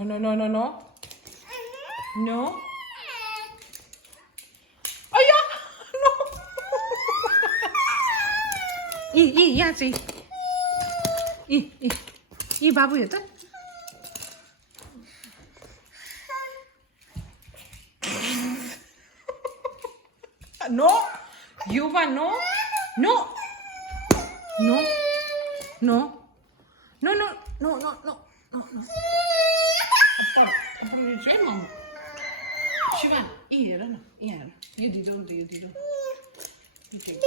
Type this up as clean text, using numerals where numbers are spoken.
No, no, no, no, no. No. Oh yeah. No. 야지. 이 바보였다. No. Yuba, no. No. No. No. No, no, no, no, no, no, no. 아빠 이제 제일 많아. 시간 이해라 나. 이해라. 얘 뒤도. 이제.